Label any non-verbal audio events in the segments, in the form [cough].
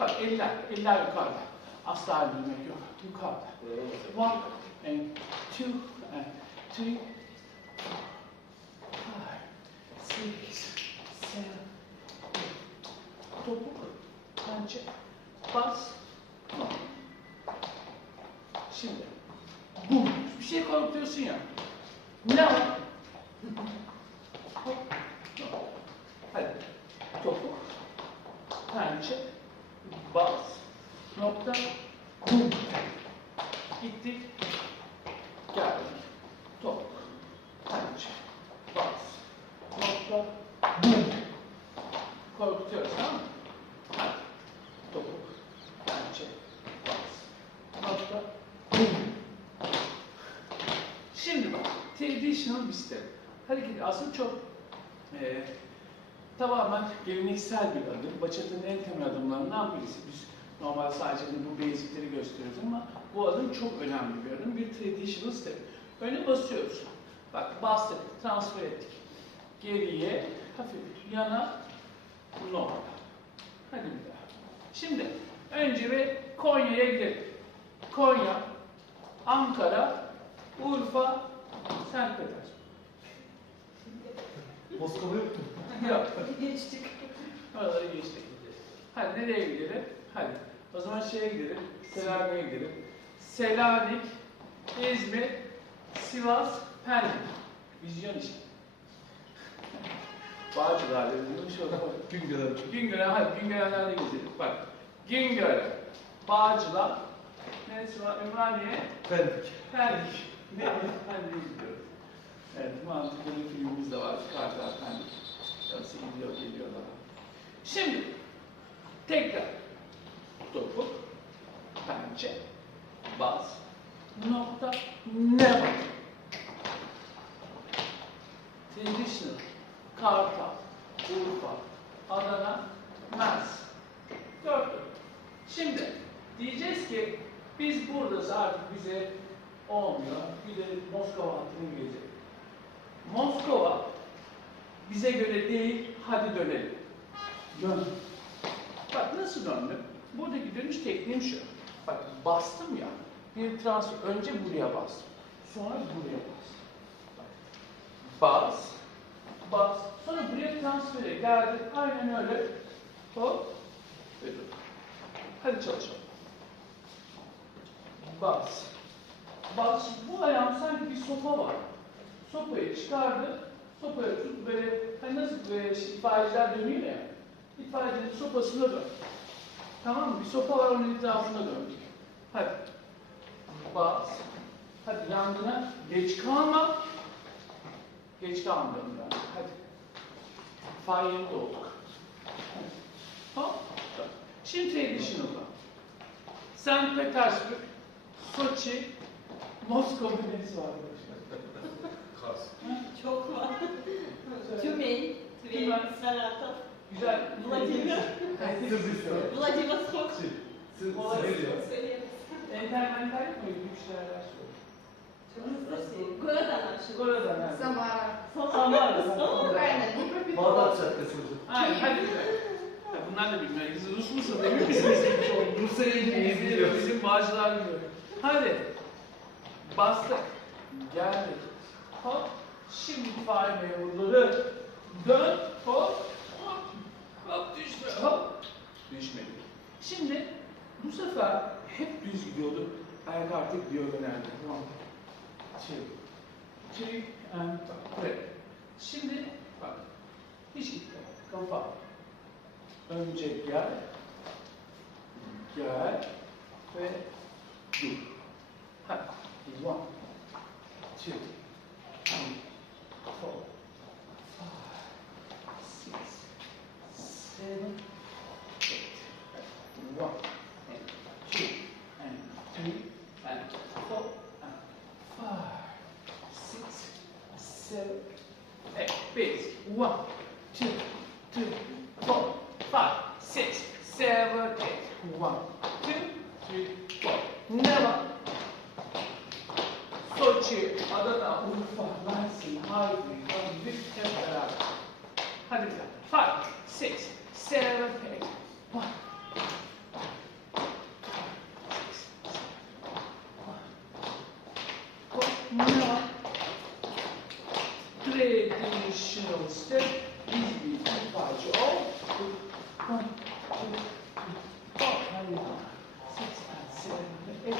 Bak eller, eller yukarıda. Asla eğilmek yok. Yukarıda. One and two and three, five, six, seven, eight. Topuk, pençe, bas. Şimdi, bum. Bir şey korkutuyorsun ya. Ne var? [laughs] Hop, no. Hadi. Topuk, pençe, bas, nokta, bum. Gittik, geldik. Topuk, pençe, bas, nokta, bum. Korkutuyoruz tamam mı? Hadi. Topuk, pençe, bas, nokta, bum. Şimdi bak, traditional bir sistem. Hareket aslında çok e, tamamen geleneksel bir adım. Bachata'nın en temel adımlarından birisi. Biz normalde sadece bu basicleri gösteriyoruz ama bu adım çok önemli bir adım. Bir traditional step. Öne basıyoruz. Bak bastık, transfer ettik. Geriye, hafif yana, normal. Hadi bir daha. Şimdi önce ve Konya'ya gidelim. Konya, Ankara, Urfa, St. Petersburg. Moskova yok mu? [laughs] Yok. Geçtik. Oraları geçtik. Hadi nereye gidelim? Hadi. O zaman şeye gidelim. Selanik'e gidelim. Selanik, İzmir, Sivas, Pendik. Vizyon işte. Bağcılar dedim. Şu Güngören. Güngören, hadi Güngörenler'de gezelim. Bak. Güngören, Bağcılar, neresi var? Ümraniye, Pendik. Pendik. Ne? Gidiyoruz. Evet, mantıklı bir filmimiz de var. Kartal Pendik. Yoksa gidiyor, geliyorlar. Şimdi, tekrar. Topuk, pençe, bas, nokta, ne var? Traditional, Kartal, Urfa, Adana, Mers. Gördün. Şimdi diyeceğiz ki biz buradayız artık bize olmuyor. Gidelim Moskova hattını gezelim. Moskova bize göre değil, hadi dönelim. Dön. Bak nasıl döndüm? Buradaki dönüş tekniğim şu. Bak bastım ya, bir transfer, önce buraya bastım. Sonra buraya bastım. Bak. Bas, bas. Sonra buraya transfere geldi. Aynen öyle. Hop. Hadi çalışalım. Bas. Bas. Bu ayağım sanki bir sopa var. Sopayı çıkardı. Sopayı tut böyle, hani nasıl böyle işte itfaiyeciler dönüyor ya. İtfaiyecinin sopasına dön. Tamam mı? Bir sopa var onun etrafında dön. Hadi. Bas. Hadi yangına geç kalma. Geç kalmayalım yani. Hadi. Fire olduk. Hadi. Dön. Şimdi traditional'da. St. Petersburg, Soçi, Moskova neresi var arkadaşlar? Kars. Çok var. Söyle. Tümen, Tver, Tümen. Saratov, Güzel. Vladimir, Sırbistan. Vladivostok. Sı- Olay- Sibirya. Söyleyelim. Entermental mi? Güç şeyler Gorodan aşağı. Oradan yani. Самара. Samara. Украина, Днепропетровск. Bağdat Caddesi hocam. Hayır, hadi güzel. Ya bunlar da bilmiyor. Siz Rus musunuz? Emin misiniz? Rusya'ya İyi biliyor. Bizim bağcılar biliyor. Hadi. Bastık. Geldik. Hop. Şimdi fare memurları. Dön. Hop. Hop. Hop düştü. Hop. Düşmedi. Şimdi bu sefer hep düz gidiyordu. Ayak artık diyor önerdi. Tamam. Two. Two and three. Şimdi bak. Hiç gitme. Kafa. Önce gel. Gel. Ve dur. Hadi. One. Two. Three. Four. Five. Six. Seven. Eight. One. And two. And three. And four. And five. Six. Seven. Eight. Base. One. Two. Three. Four. Five. Six. Seven. Eight. One. Two. Three. Four. Never. Soçi, Adana, Urfa, Mersin, Harbi, Harbi, hep beraber. Hadi bir daha. Five, six, seven, eight. One, çalıştı. Biz bir itfaiyeci ol. One, two, four. Hadi. Six, seven.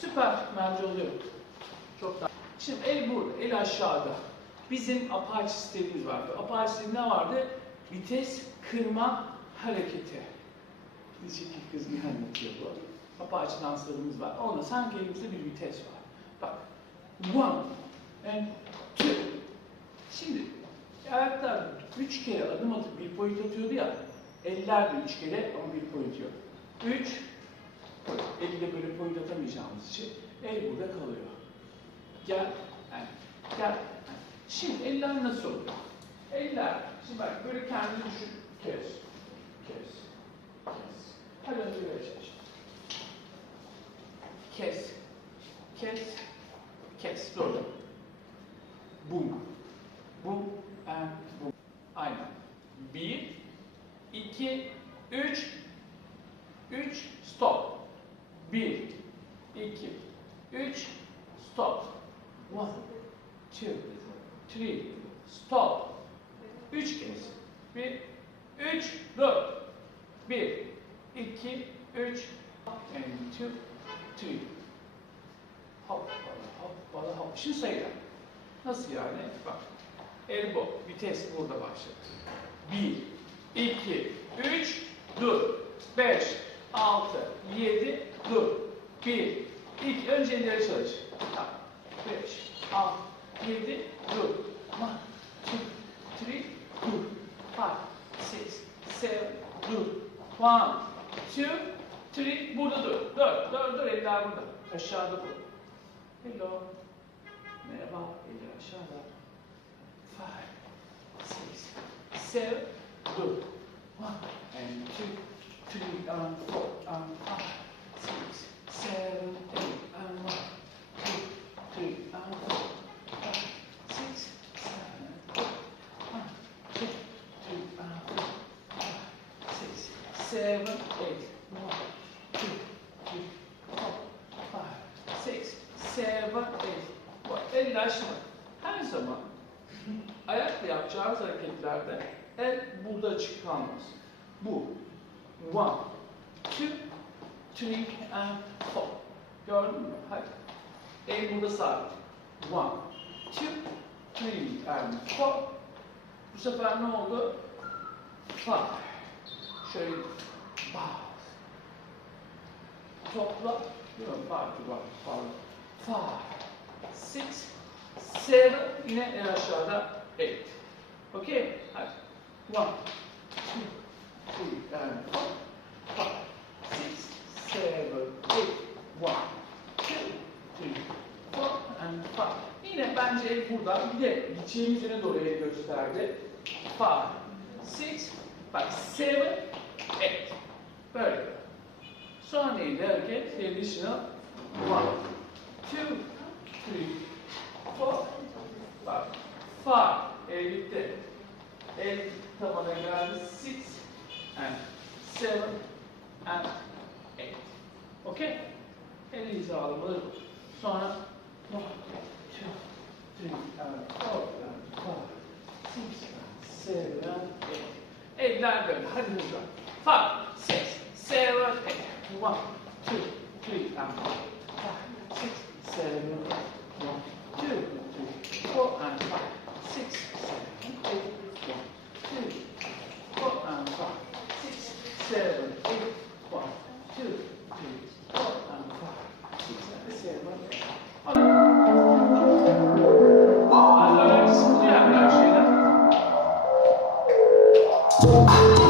Süper. Bence oluyor. Çok daha. Şimdi el burada, el aşağıda. Bizim Apache sistemimiz vardı. Sisteminde ne vardı? Vites kırma hareketi. Diyecek ki kız ne anlatıyor bu? Apache danslarımız var. Onda sanki elimizde bir vites var. Bak. One and. Şimdi ayaklar üç kere adım atıp bir point atıyordu ya. Eller de üç kere ama bir point yok. Üç, elle böyle point atamayacağımız için el burada kalıyor. Gel, yani, gel. Şimdi eller nasıl oluyor? Eller, şimdi bak böyle kendini düşün. Kes, kes, kes. Hadi önce böyle çalış. Kes, kes, kes. Doğru. Boom. Boom and boom. Aynen. Bir, iki, üç, üç, stop. Bir, iki, üç, stop. One, two, three, stop. Üç kez. Bir, üç, dört. Bir, iki, üç, and two, three. Hop, hop, hop, hop. Şimdi sayılar. Nasıl yani? Bak. Elbow, vites burada başladı. Bir, iki, üç, dur. Beş, altı, yedi, dur. Bir, iki, önce elleri çalış. Tamam. Beş, altı, yedi, dur. One, two, three, dur. Five, six, seven, dur. One, two, three, burada dur. Dur, dur, dur, eller burada. Aşağıda dur. Hello. Merhaba, eller aşağıda. Five, six, seven, dur. One, and two, three, and four, and five, six, seven, eight, and one, two, three, and four, five, six, seven, eight, one, two, three, and four, five, six, seven, eight, one, two, three, four, five, six, seven, eight. Bu eller şimdi her zaman ayakla yapacağınız hareketlerde el burada açık kalmaz. Bu. One, two, three and four. Gördün mü? Hadi. El burada sabit. One, two, three and four. Bu sefer ne oldu? Five. Şöyle bas. Topla. Yok, farkı var. Pardon. Five, six, seven. Yine en aşağıda eight. Okay? Hadi. One, two, three, and four, five, six, seven, eight. One, two, three, four, and five. Yine bence el burada. Bir de gideceğimiz yöne doğru el gösterdi. Five, six, bak seven, eight. Böyle. Sonra neydi hareket? Additional. One, two, One, two, three, and four, five, six, seven, eight. One, two, three, four, and five, six, seven, eight. One, two, four, and five, six, seven, eight. One, two, three, four, and five, six, seven, eight. Oh,